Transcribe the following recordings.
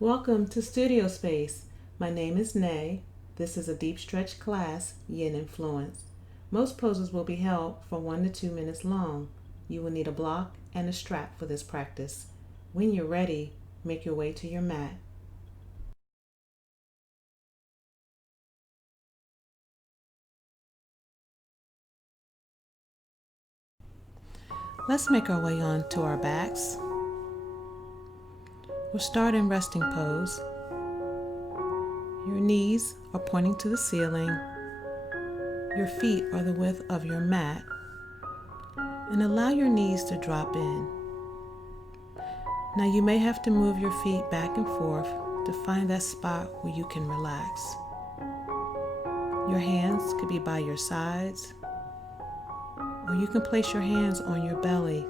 Welcome to Studio Space. My name is Nay. This is a deep stretch class, Yin Influence. Most poses will be held for 1 to 2 minutes long. You will need a block and a strap for this practice. When you're ready, make your way to your mat. Let's make our way on to our backs. We'll start in resting pose. Your knees are pointing to the ceiling. Your feet are the width of your mat. And allow your knees to drop in. Now you may have to move your feet back and forth to find that spot where you can relax. Your hands could be by your sides, or you can place your hands on your belly.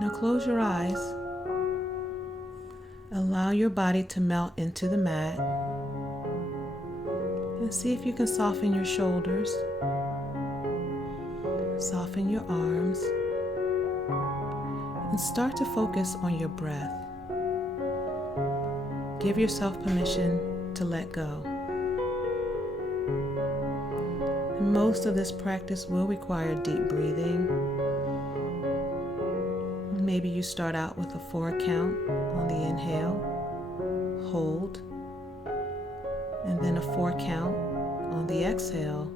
Now close your eyes. Allow your body to melt into the mat, and see if you can soften your shoulders, soften your arms, and start to focus on your breath. Give yourself permission to let go. And most of this practice will require deep breathing. Maybe you start out with a 4 count on the inhale, hold, and then a 4 count on the exhale,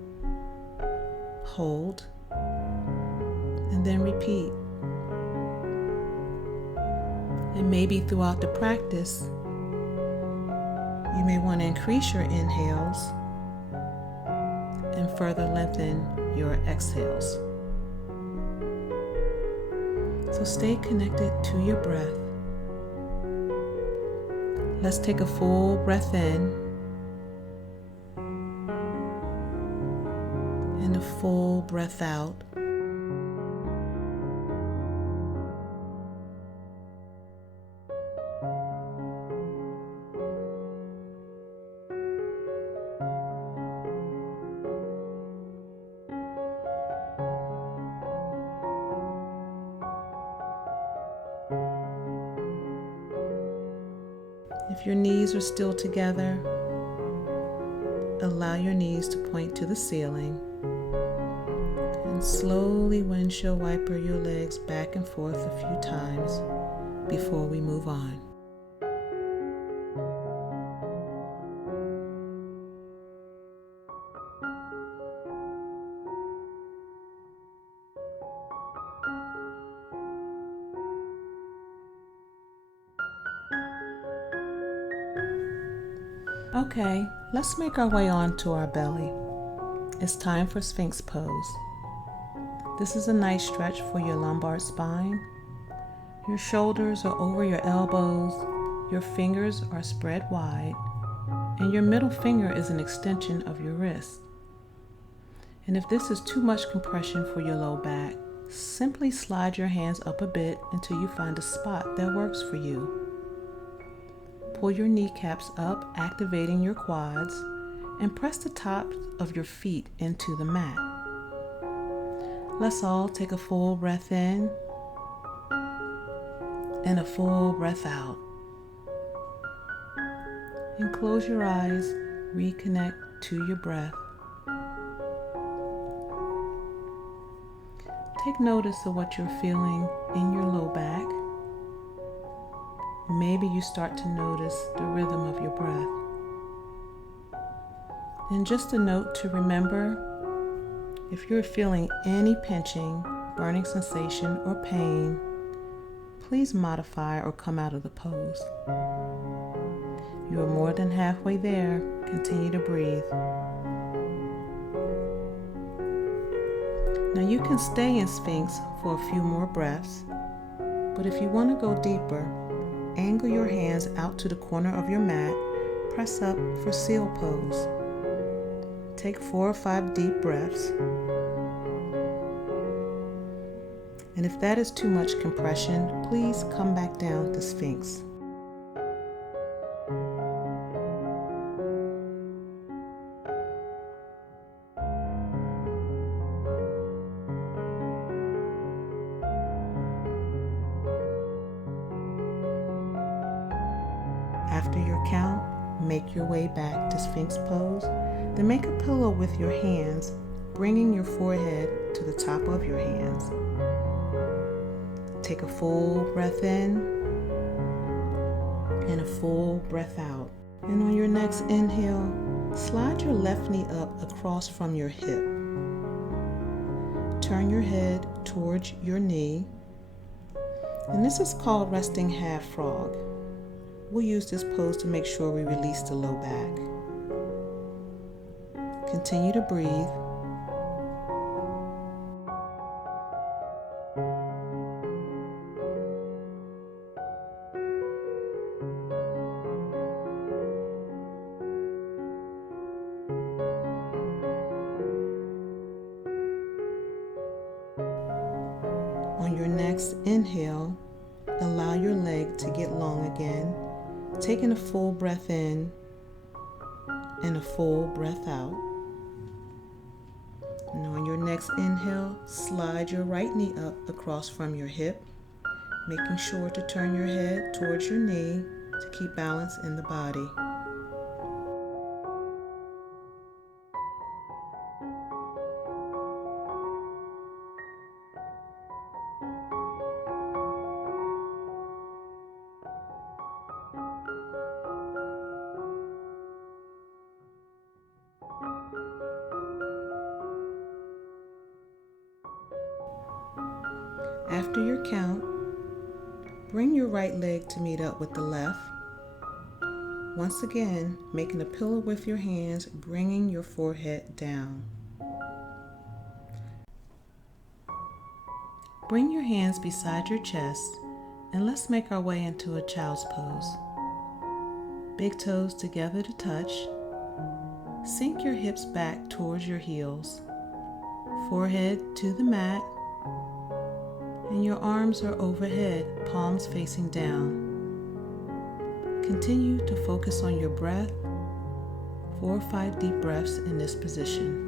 hold, and then repeat. And maybe throughout the practice, you may want to increase your inhales and further lengthen your exhales. So stay connected to your breath. Let's take a full breath in and a full breath out. If your knees are still together, allow your knees to point to the ceiling and slowly windshield wiper your legs back and forth a few times before we move on. Okay, let's make our way on to our belly. It's time for Sphinx pose. This is a nice stretch for your lumbar spine. Your shoulders are over your elbows, your fingers are spread wide, and your middle finger is an extension of your wrist. And if this is too much compression for your low back, simply slide your hands up a bit until you find a spot that works for you. Pull your kneecaps up, activating your quads, and press the tops of your feet into the mat. Let's all take a full breath in and a full breath out. And close your eyes, reconnect to your breath. Take notice of what you're feeling in your low back. Maybe you start to notice the rhythm of your breath. And just a note to remember, if you're feeling any pinching, burning sensation, or pain, please modify or come out of the pose. You are more than halfway there. Continue to breathe. Now you can stay in Sphinx for a few more breaths, but if you want to go deeper, angle your hands out to the corner of your mat, press up for seal pose. Take 4 or 5 deep breaths. And if that is too much compression, please come back down to Sphinx. After your count, make your way back to Sphinx pose. Then make a pillow with your hands, bringing your forehead to the top of your hands. Take a full breath in and a full breath out. And on your next inhale, slide your left knee up across from your hip. Turn your head towards your knee. And this is called resting half frog. We'll use this pose to make sure we release the low back. Continue to breathe. On your next inhale, allow your leg to get long again, taking a full breath in and a full breath out. And on your next inhale, slide your right knee up across from your hip, making sure to turn your head towards your knee to keep balance in the body. After your count, bring your right leg to meet up with the left. Once again, making a pillow with your hands, bringing your forehead down. Bring your hands beside your chest and let's make our way into a child's pose. Big toes together to touch. Sink your hips back towards your heels. Forehead to the mat. And your arms are overhead, palms facing down. Continue to focus on your breath. 4 or 5 deep breaths in this position.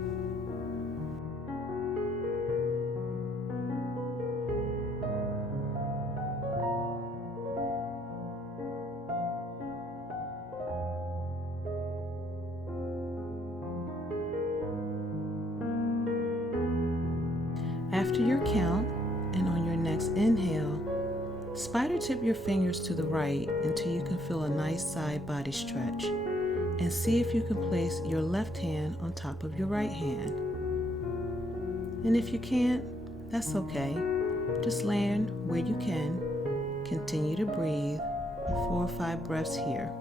After your count, and on your next inhale, spider tip your fingers to the right until you can feel a nice side body stretch. And see if you can place your left hand on top of your right hand. And if you can't, that's okay. Just land where you can. Continue to breathe. 4 or 5 breaths here.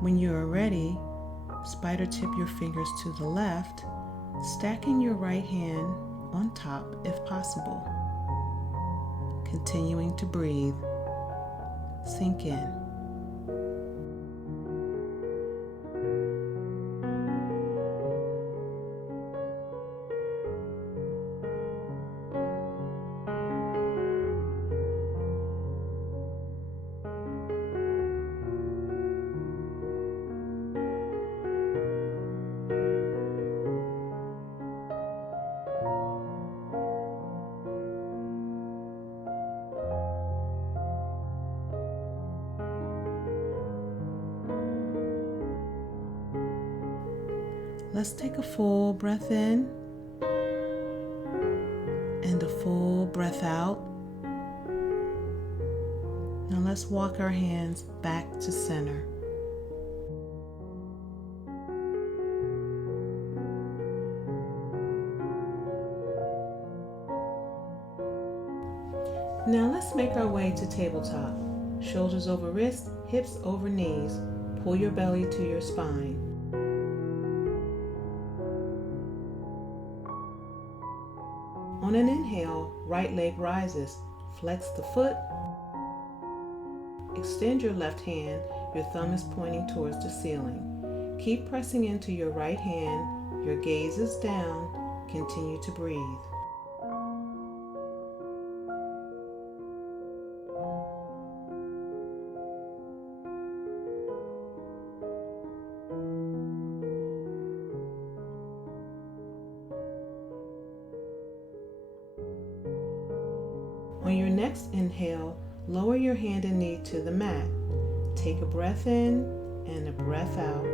When you are ready, spider tip your fingers to the left, stacking your right hand on top if possible. Continuing to breathe. Sink in. Let's take a full breath in and a full breath out. Now let's walk our hands back to center. Now let's make our way to tabletop. Shoulders over wrists, hips over knees. Pull your belly to your spine. On an inhale, right leg rises. Flex the foot. Extend your left hand. Your thumb is pointing towards the ceiling. Keep pressing into your right hand. Your gaze is down. Continue to breathe. On your next inhale, lower your hand and knee to the mat. Take a breath in and a breath out.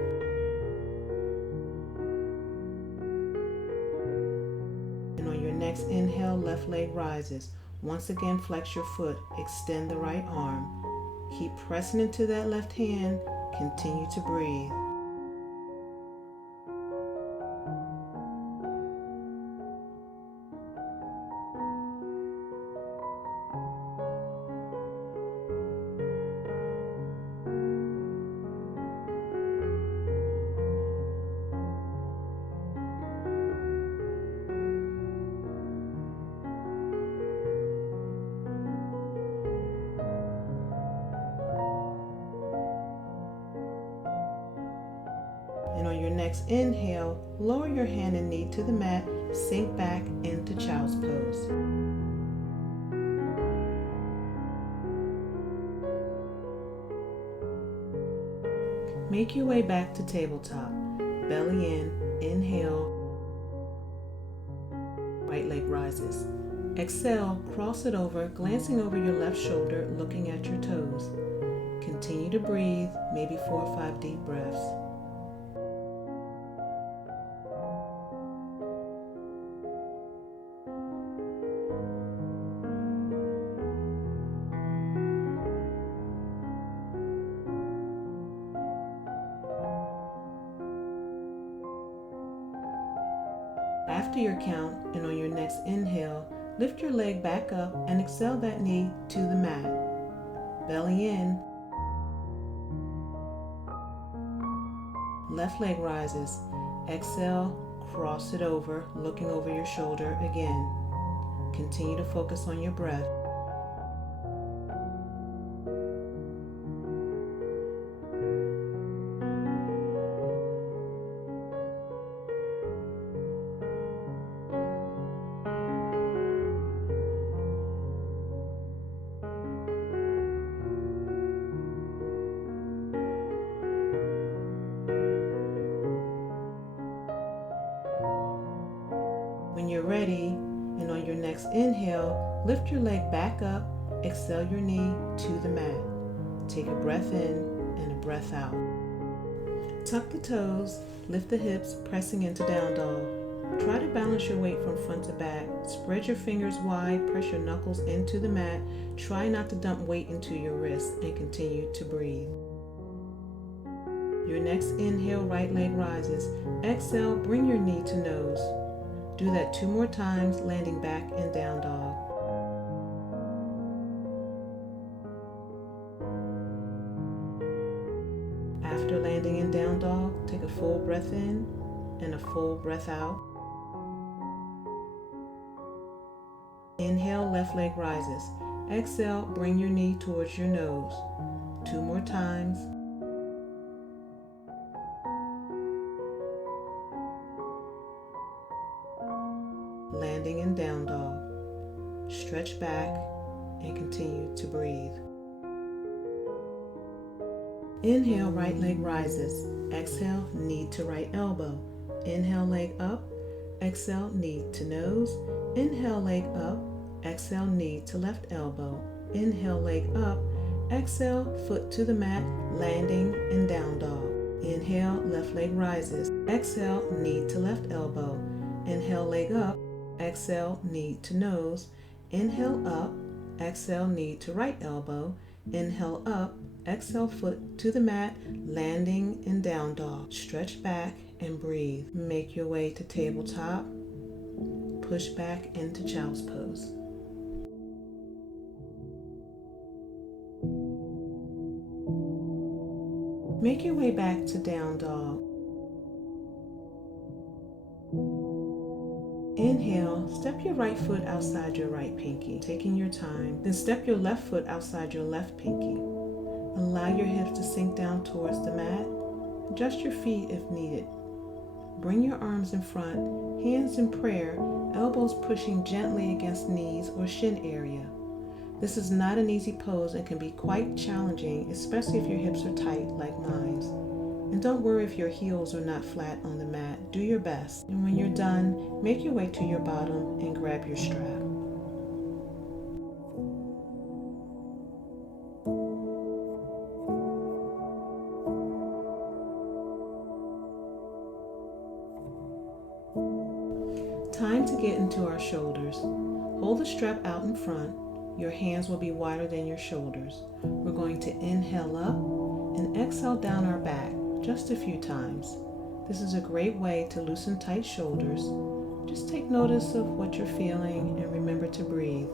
And on your next inhale, left leg rises. Once again, flex your foot. Extend the right arm. Keep pressing into that left hand. Continue to breathe. And on your next inhale, lower your hand and knee to the mat, sink back into child's pose. Make your way back to tabletop. Belly in, inhale, right leg rises. Exhale, cross it over, glancing over your left shoulder, looking at your toes. Continue to breathe, maybe 4 or 5 deep breaths. After your count and on your next inhale, lift your leg back up and exhale that knee to the mat. Belly in. Left leg rises. Exhale, cross it over, looking over your shoulder again. Continue to focus on your breath. When you're ready, and on your next inhale, lift your leg back up, exhale your knee to the mat. Take a breath in and a breath out. Tuck the toes, lift the hips, pressing into down dog. Try to balance your weight from front to back. Spread your fingers wide, press your knuckles into the mat. Try not to dump weight into your wrists and continue to breathe. Your next inhale, right leg rises. Exhale, bring your knee to nose. Do that 2 more times, landing back in down dog. After landing in down dog, take a full breath in and a full breath out. Inhale, left leg rises. Exhale, bring your knee towards your nose. 2 more times. Landing in down dog. Stretch back and continue to breathe. Inhale, right leg rises. Exhale, knee to right elbow. Inhale, leg up. Exhale, knee to nose. Inhale, leg up. Exhale, knee to left elbow. Inhale, leg up. Exhale, foot to the mat, landing in down dog. Inhale, left leg rises. Exhale, knee to left elbow. Inhale, leg up. Exhale, knee to nose. Inhale up. Exhale, knee to right elbow. Inhale up. Exhale, foot to the mat, landing in down dog. Stretch back and breathe. Make your way to tabletop. Push back into child's pose. Make your way back to down dog. Inhale, step your right foot outside your right pinky, taking your time. Then step your left foot outside your left pinky. Allow your hips to sink down towards the mat. Adjust your feet if needed. Bring your arms in front, hands in prayer, elbows pushing gently against knees or shin area. This is not an easy pose and can be quite challenging, especially if your hips are tight like mine. And don't worry if your heels are not flat on the mat. Do your best. And when you're done, make your way to your bottom and grab your strap. Time to get into our shoulders. Hold the strap out in front. Your hands will be wider than your shoulders. We're going to inhale up and exhale down our back just a few times. This is a great way to loosen tight shoulders. Just take notice of what you're feeling and remember to breathe.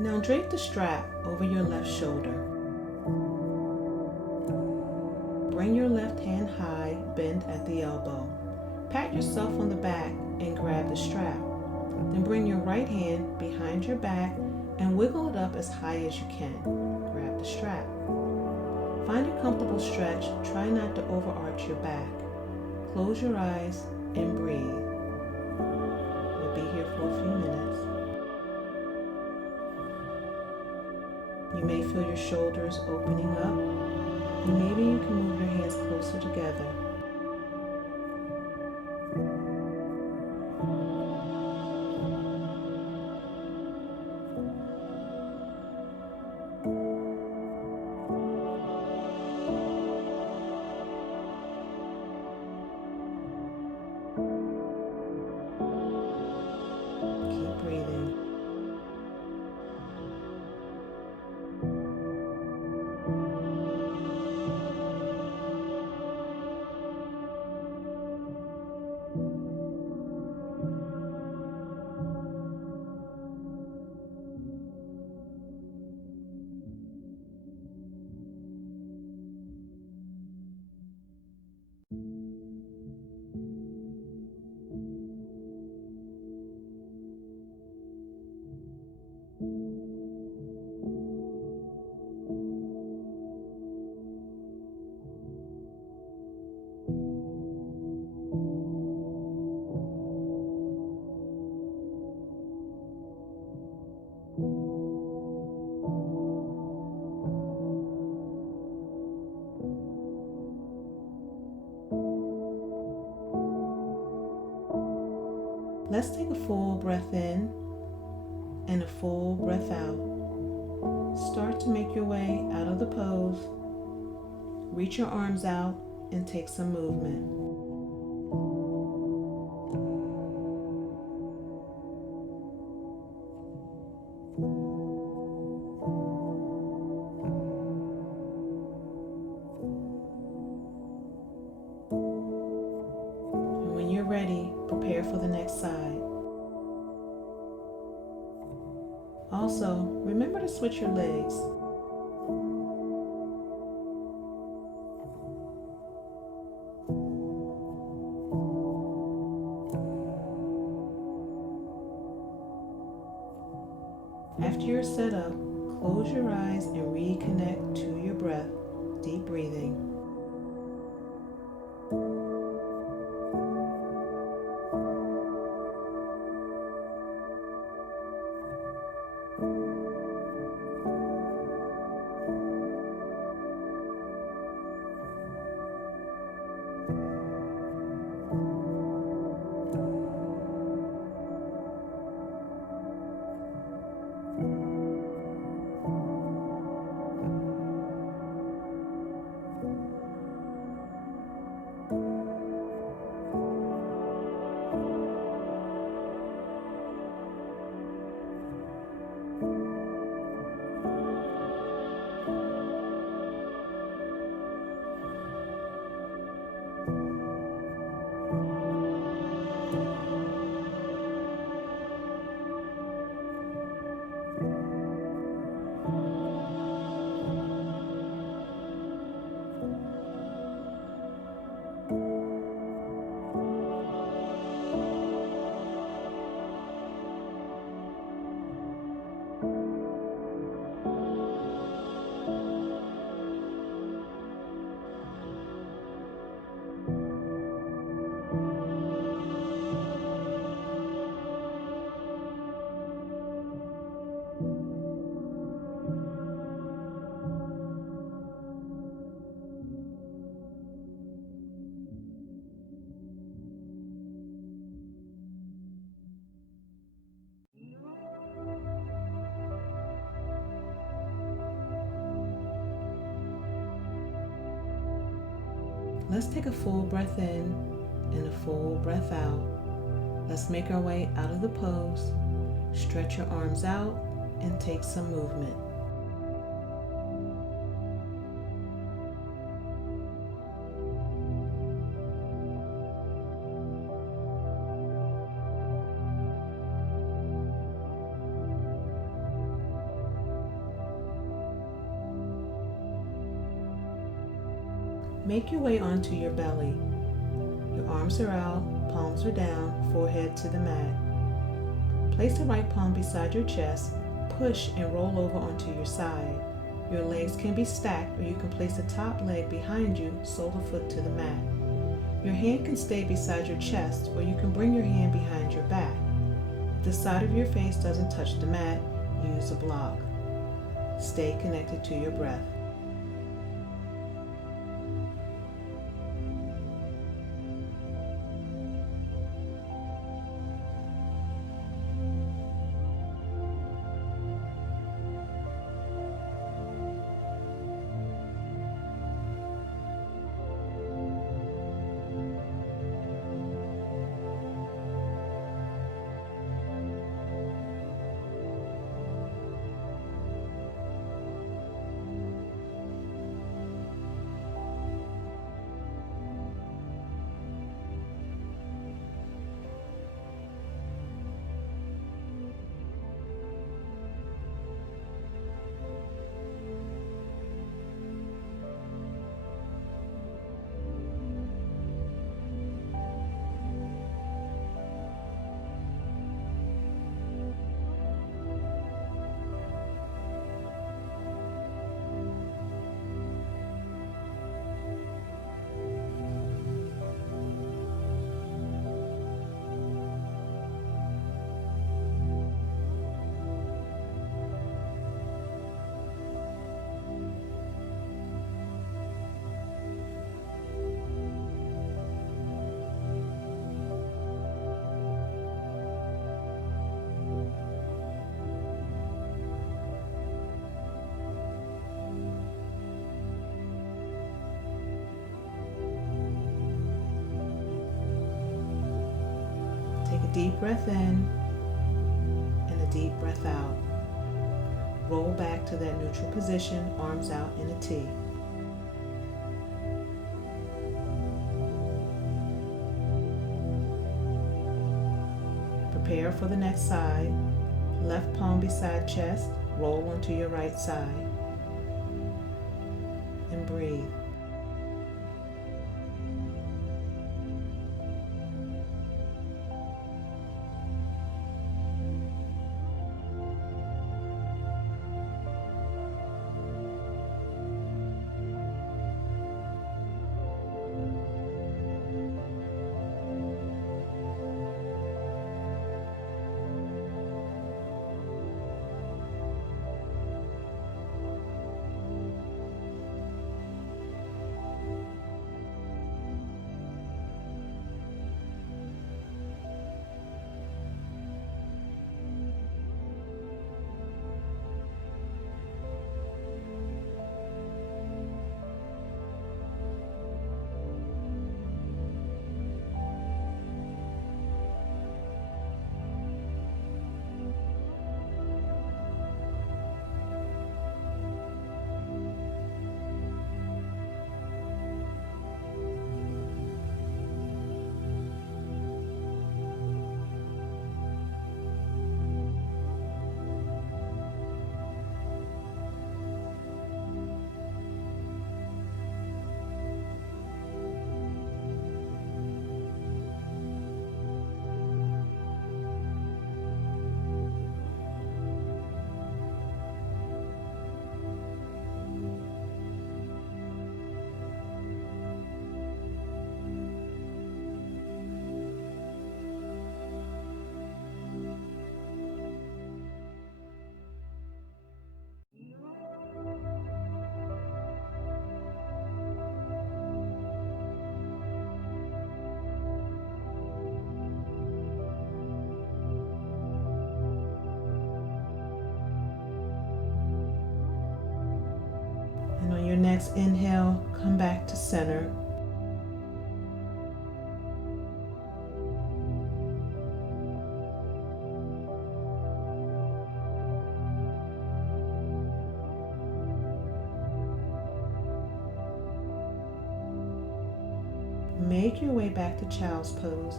Now drape the strap over your left shoulder. Bring your left hand high, bend at the elbow. Pat yourself on the back and grab the strap. Then bring your right hand behind your back and wiggle it up as high as you can. Grab the strap. Find a comfortable stretch. Try not to overarch your back. Close your eyes and breathe. We'll be here for a few minutes. You may feel your shoulders opening up, and maybe you can move your hands closer together. Keep breathing. Let's take a full breath in and a full breath out. Start to make your way out of the pose. Reach your arms out and take some movement. And when you're ready, prepare for the next side. Also, remember to switch your legs. After you're set up, close your eyes and reconnect to your breath. Deep breathing. Let's take a full breath in and a full breath out. Let's make our way out of the pose. Stretch your arms out and take some movement. Make your way onto your belly. Your arms are out, palms are down, forehead to the mat. Place the right palm beside your chest, push and roll over onto your side. Your legs can be stacked, or you can place the top leg behind you, sole the foot to the mat. Your hand can stay beside your chest, or you can bring your hand behind your back. If the side of your face doesn't touch the mat, use a block. Stay connected to your breath. Take a deep breath in and a deep breath out. Roll back to that neutral position, arms out in a T. Prepare for the next side. Left palm beside chest, roll onto your right side. And breathe. And on your next inhale, come back to center. Make your way back to child's pose.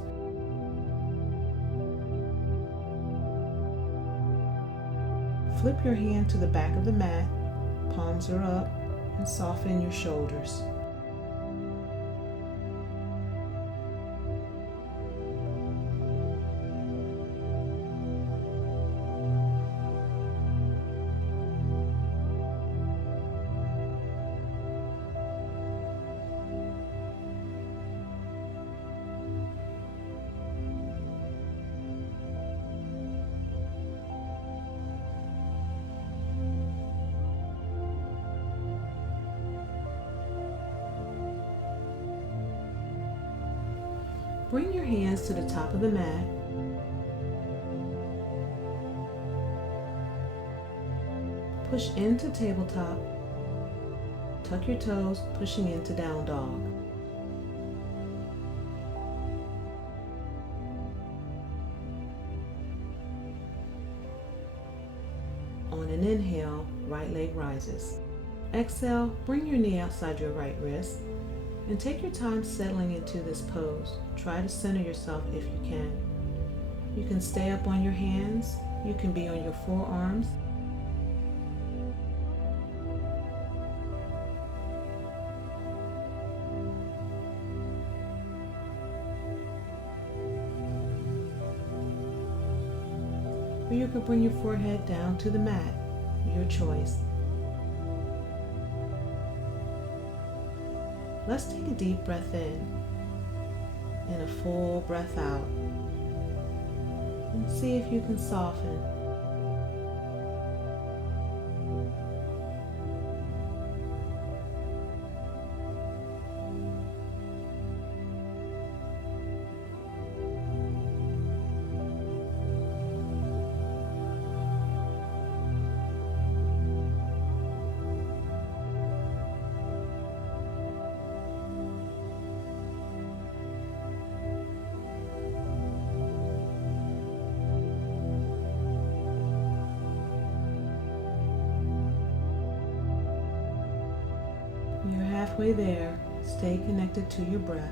Flip your hand to the back of the mat, palms are up, and soften your shoulders. Bring your hands to the top of the mat. Push into tabletop. Tuck your toes, pushing into down dog. On an inhale, right leg rises. Exhale, bring your knee outside your right wrist and take your time settling into this pose. Try to center yourself if you can. You can stay up on your hands. You can be on your forearms. Or you could bring your forehead down to the mat, your choice. Let's take a deep breath in and a full breath out. And see if you can soften. You're halfway there. Stay connected to your breath.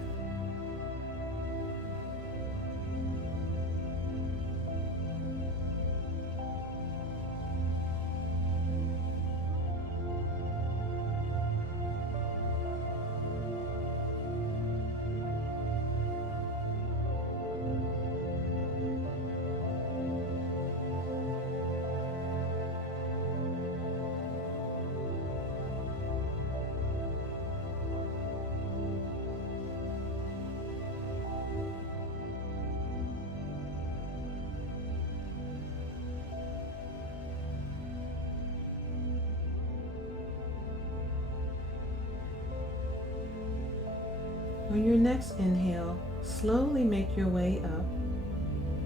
On your next inhale, slowly make your way up.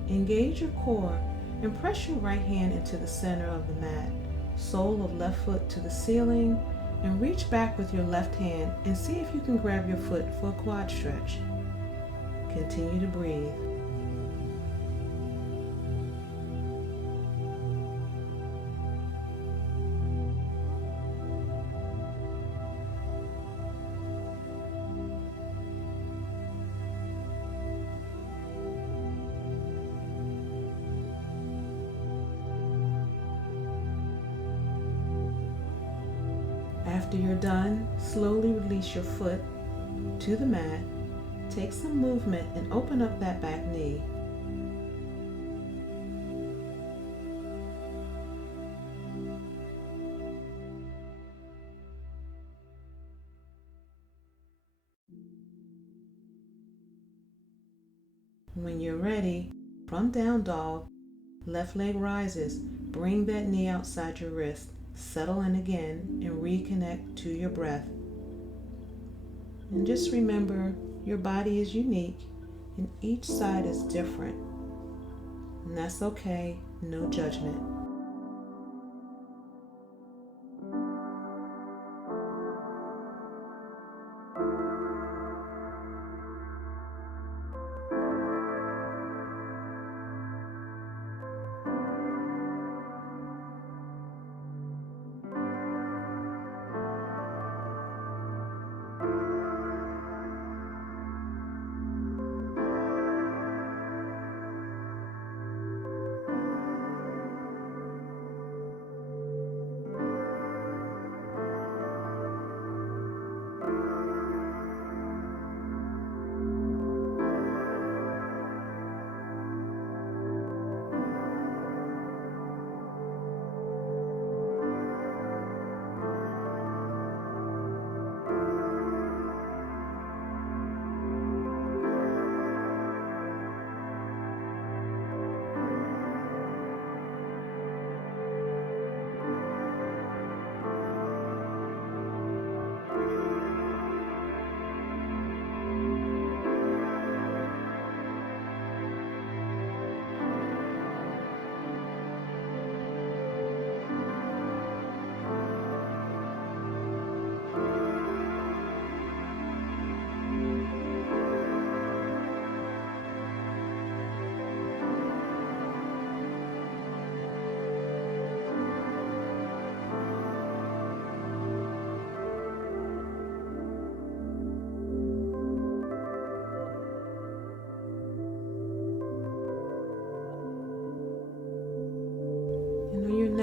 Engage your core and press your right hand into the center of the mat, sole of left foot to the ceiling, and reach back with your left hand and see if you can grab your foot for a quad stretch. Continue to breathe. After you're done, slowly release your foot to the mat. Take some movement and open up that back knee. When you're ready, from down dog, left leg rises. Bring that knee outside your wrist. Settle in again and reconnect to your breath. And just remember, your body is unique and each side is different. And that's okay, no judgment.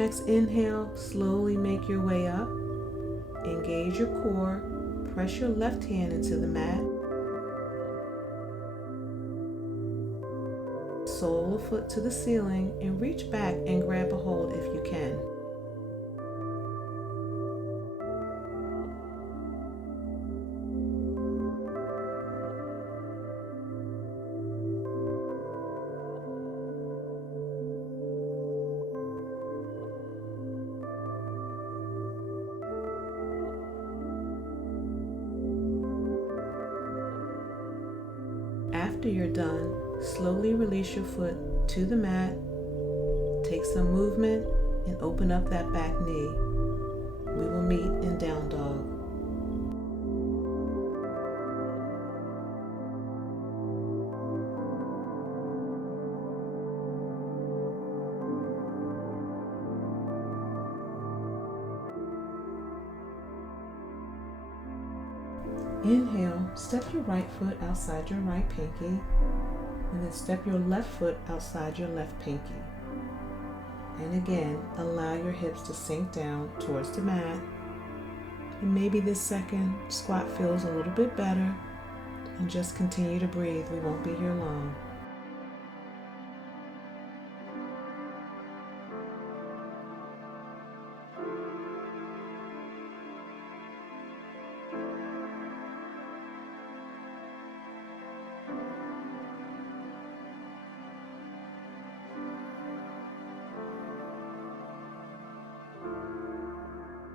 next inhale, slowly make your way up. Engage your core. Press your left hand into the mat. Sole a foot to the ceiling and reach back and grab a hold if you can. After you're done, slowly release your foot to the mat. Take some movement and open up that back knee. We will meet in down dog. Inhale, step your right foot outside your right pinky, and then step your left foot outside your left pinky. And again, allow your hips to sink down towards the mat. And maybe this second squat feels a little bit better, and just continue to breathe. We won't be here long.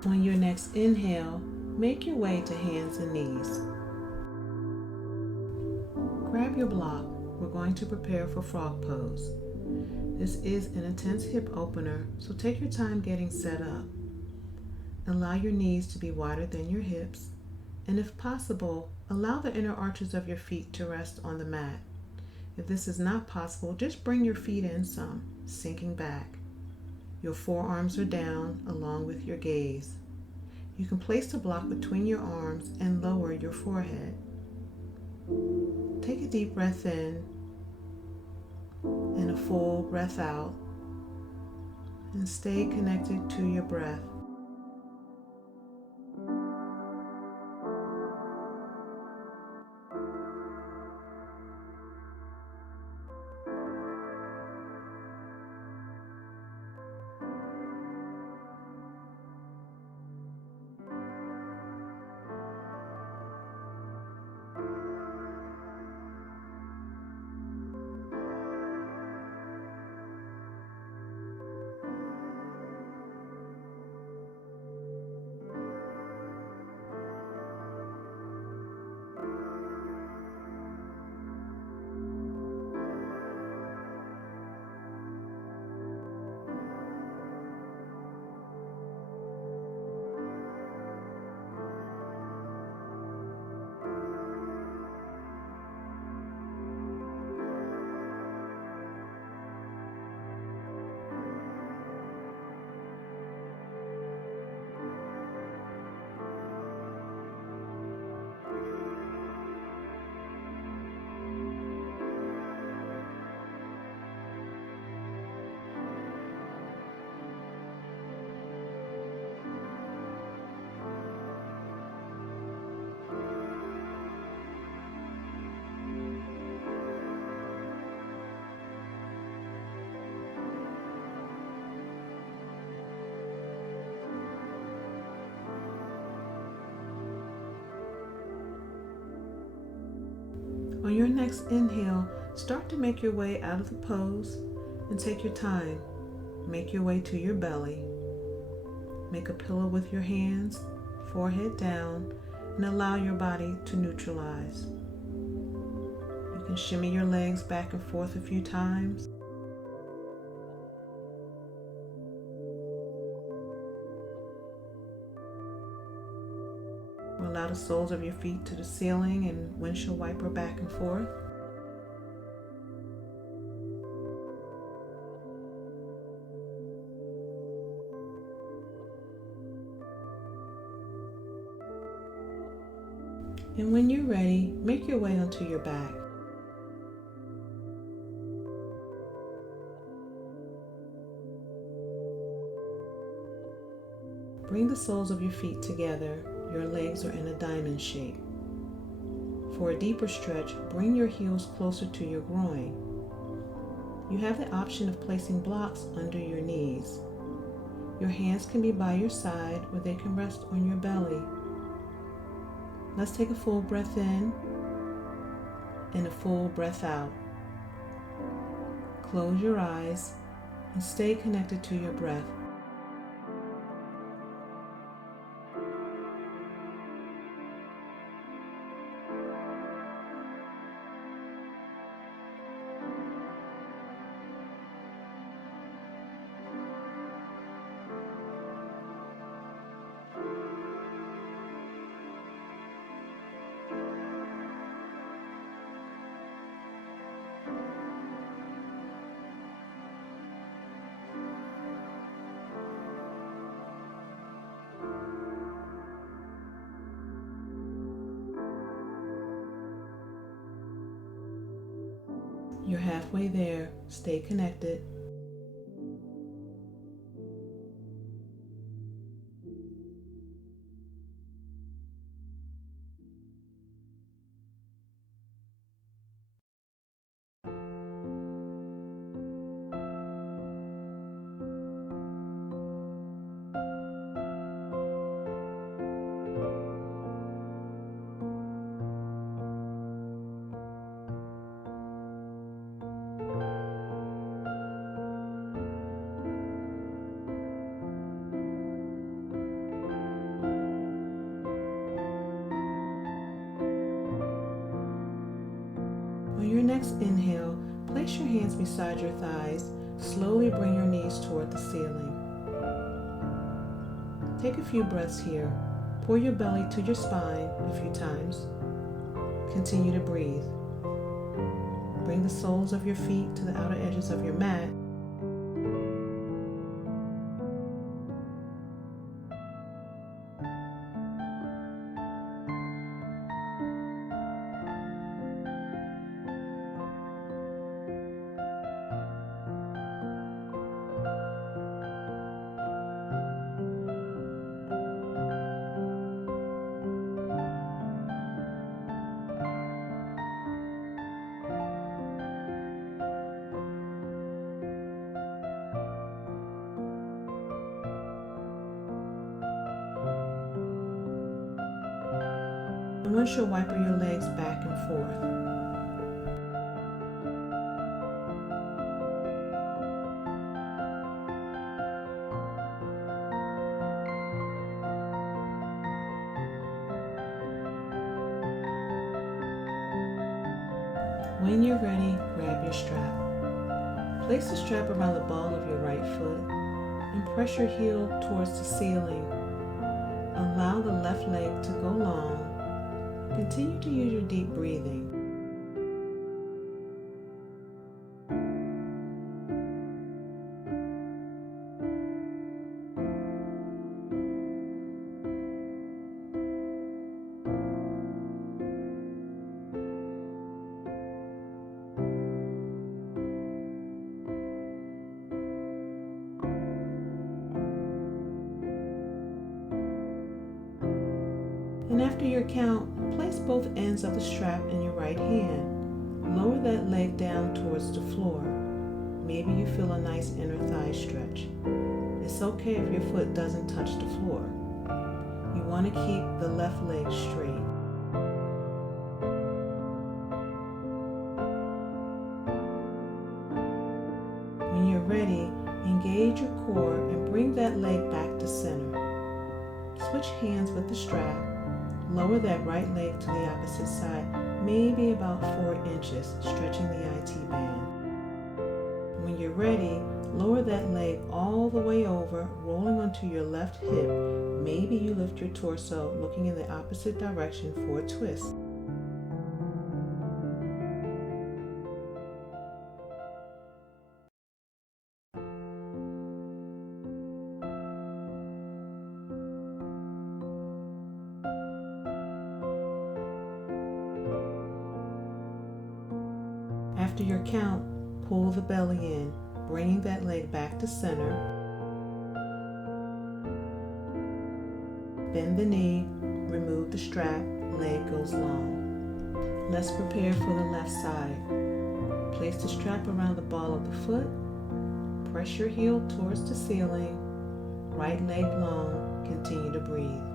On your next inhale, make your way to hands and knees. Grab your block. We're going to prepare for frog pose. This is an intense hip opener, so take your time getting set up. Allow your knees to be wider than your hips, and if possible, allow the inner arches of your feet to rest on the mat. If this is not possible, just bring your feet in some, sinking back. Your forearms are down along with your gaze. You can place the block between your arms and lower your forehead. Take a deep breath in and a full breath out, and stay connected to your breath. On your next inhale, start to make your way out of the pose and take your time. Make your way to your belly. Make a pillow with your hands, forehead down, and allow your body to neutralize. You can shimmy your legs back and forth a few times. Allow the soles of your feet to the ceiling and windshield wiper back and forth. And when you're ready, make your way onto your back. Bring the soles of your feet together. Your legs are in a diamond shape. For a deeper stretch, bring your heels closer to your groin. You have the option of placing blocks under your knees. Your hands can be by your side or they can rest on your belly. Let's take a full breath in and a full breath out. Close your eyes and stay connected to your breath. You're halfway there. Stay connected. On your next inhale, place your hands beside your thighs. Slowly bring your knees toward the ceiling. Take a few breaths here. Pour your belly to your spine a few times. Continue to breathe. Bring the soles of your feet to the outer edges of your mat. And once you're wiping your legs back and forth. When you're ready, grab your strap. Place the strap around the ball of your right foot and press your heel towards the ceiling. Allow the left leg to go long. Continue to use your deep breathing. And after your count, place both ends of the strap in your right hand. Lower that leg down towards the floor. Maybe you feel a nice inner thigh stretch. It's okay if your foot doesn't touch the floor. You want to keep the left leg straight. When you're ready, engage your core and bring that leg back to center. Switch hands with the strap. Lower that right leg to the opposite side, maybe about 4 inches, stretching the IT band. When you're ready, lower that leg all the way over, rolling onto your left hip. Maybe you lift your torso, looking in the opposite direction for a twist. After your count, pull the belly in, bringing that leg back to center. Bend the knee, remove the strap, leg goes long. Let's prepare for the left side. Place the strap around the ball of the foot. Press your heel towards the ceiling. Right leg long. Continue to breathe.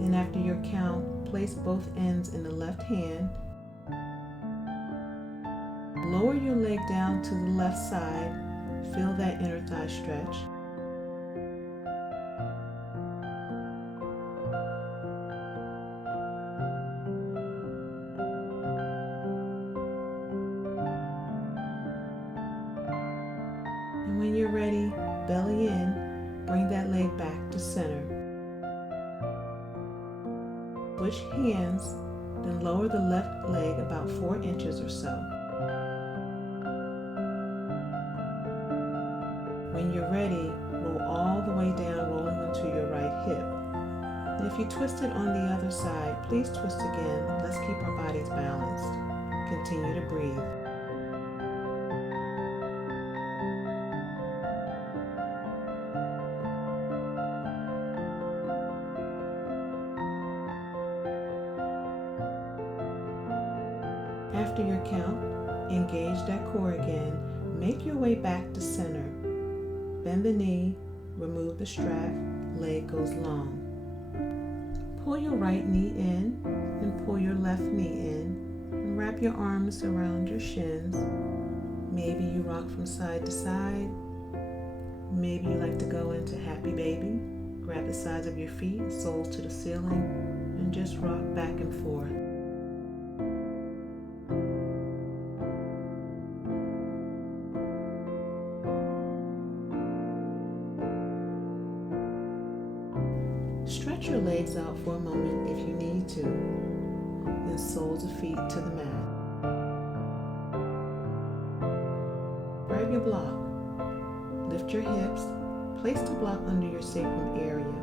And after your count, place both ends in the left hand. Lower your leg down to the left side. Feel that inner thigh stretch. And when you're ready, belly in, bring that leg back to center. Switch hands, then lower the left leg about 4 inches or so. When you're ready, roll all the way down, rolling onto your right hip. And if you twist it on the other side, please twist again. Let's keep our bodies balanced. Continue to breathe. After your count, engage that core again. Make your way back to center. Bend the knee, remove the strap, leg goes long. Pull your right knee in and pull your left knee in and wrap your arms around your shins. Maybe you rock from side to side. Maybe you like to go into happy baby. Grab the sides of your feet, soles to the ceiling, and just rock back and forth. Stretch your legs out for a moment if you need to, then soles of feet to the mat. Grab your block. Lift your hips. Place the block under your sacrum area.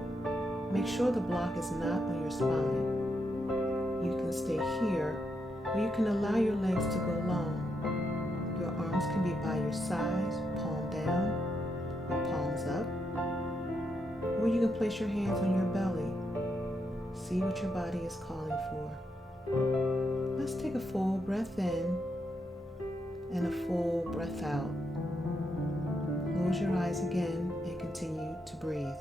Make sure the block is not on your spine. You can stay here, or you can allow your legs to go long. Your arms can be by your sides, palm down, or palms up. Or you can place your hands on your belly. See what your body is calling for. Let's take a full breath in and a full breath out. Close your eyes again and continue to breathe.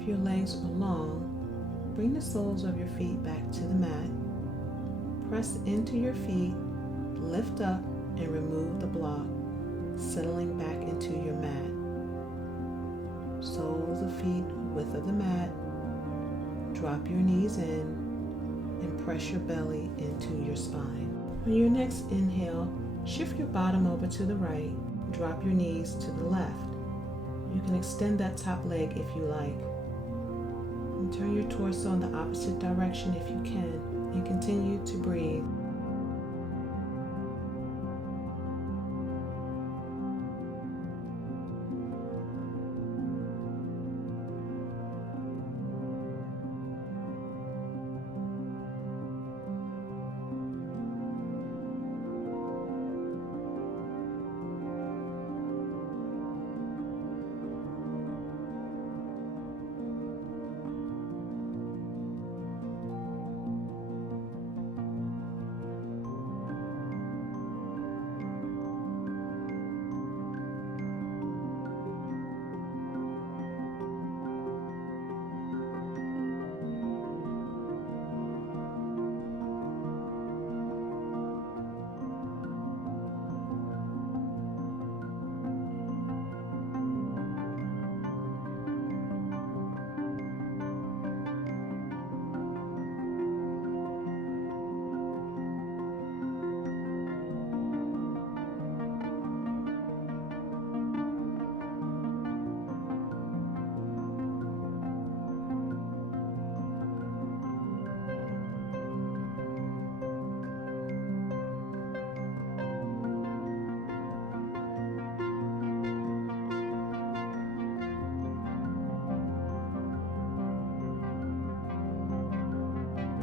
If your legs are long, bring the soles of your feet back to the mat. Press into your feet, lift up and remove the block, settling back into your mat. Soles of feet width of the mat. Drop your knees in and press your belly into your spine. On your next inhale, Shift your bottom over to the right, drop your knees to the left. You can extend that top leg if you like. And turn your torso in the opposite direction if you can, and continue to breathe.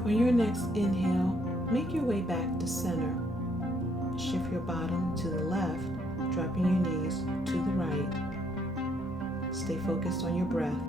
For your next inhale, make your way back to center. Shift your bottom to the left, dropping your knees to the right. Stay focused on your breath.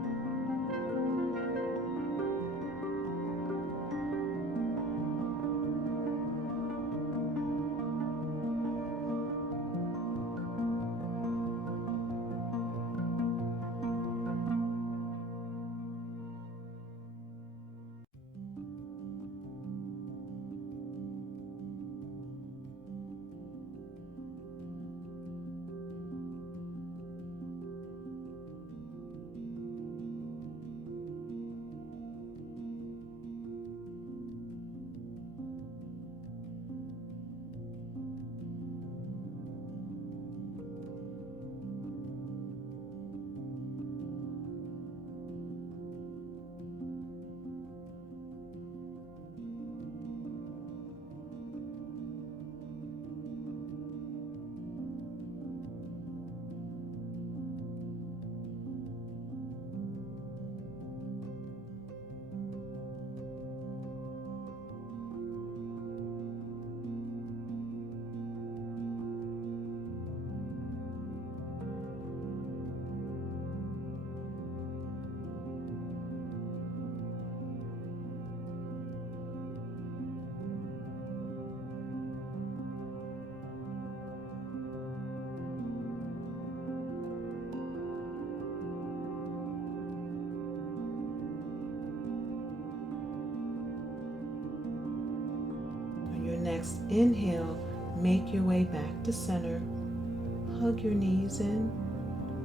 Next inhale, make your way back to center. Hug your knees in.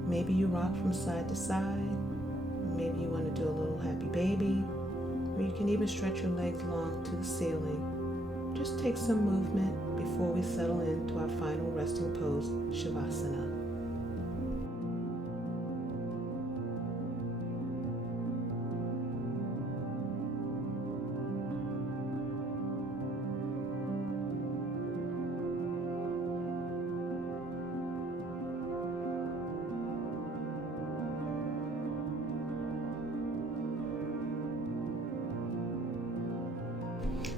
Maybe you rock from side to side. Maybe you want to do a little happy baby. Or you can even stretch your legs long to the ceiling. Just take some movement before we settle into our final resting pose, Shavasana.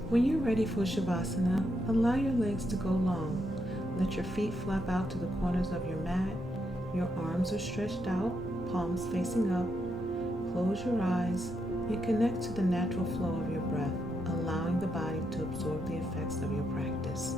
When you're ready for Shavasana, allow your legs to go long. Let your feet flap out to the corners of your mat. Your arms are stretched out, palms facing up. Close your eyes and connect to the natural flow of your breath, allowing the body to absorb the effects of your practice.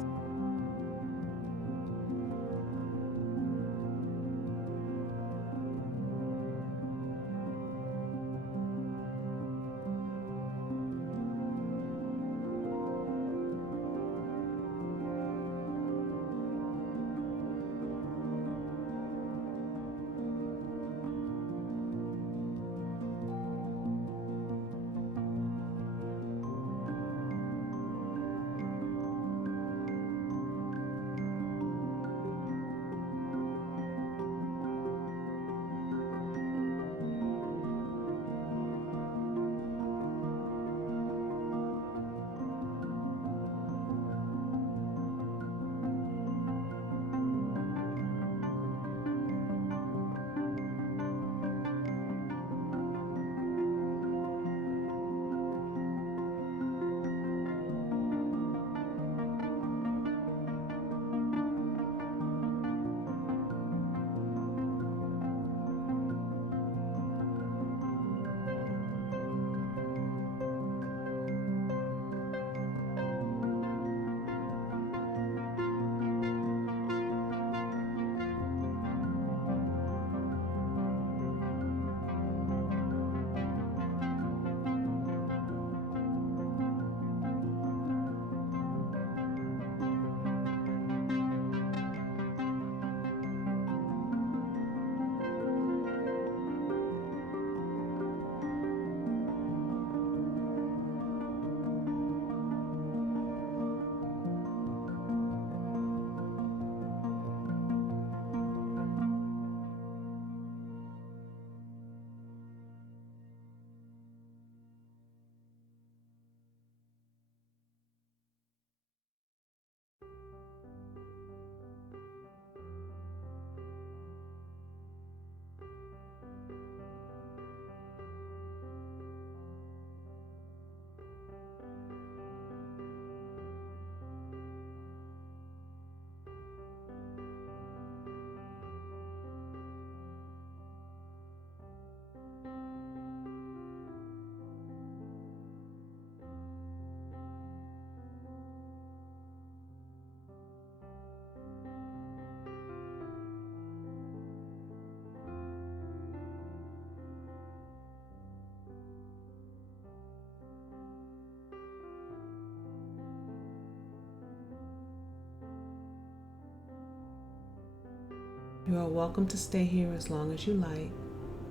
You are welcome to stay here as long as you like,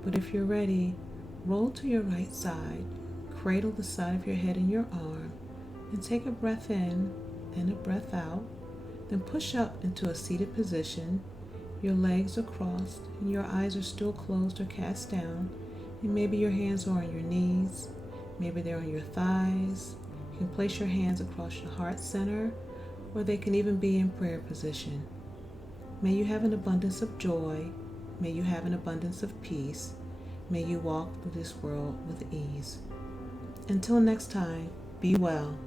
but if you're ready, roll to your right side, cradle the side of your head in your arm, and take a breath in and a breath out. Then push up into a seated position. Your legs are crossed and your eyes are still closed or cast down, and maybe your hands are on your knees, maybe they're on your thighs. You can place your hands across your heart center, or they can even be in prayer position. May you have an abundance of joy. May you have an abundance of peace. May you walk through this world with ease. Until next time, be well.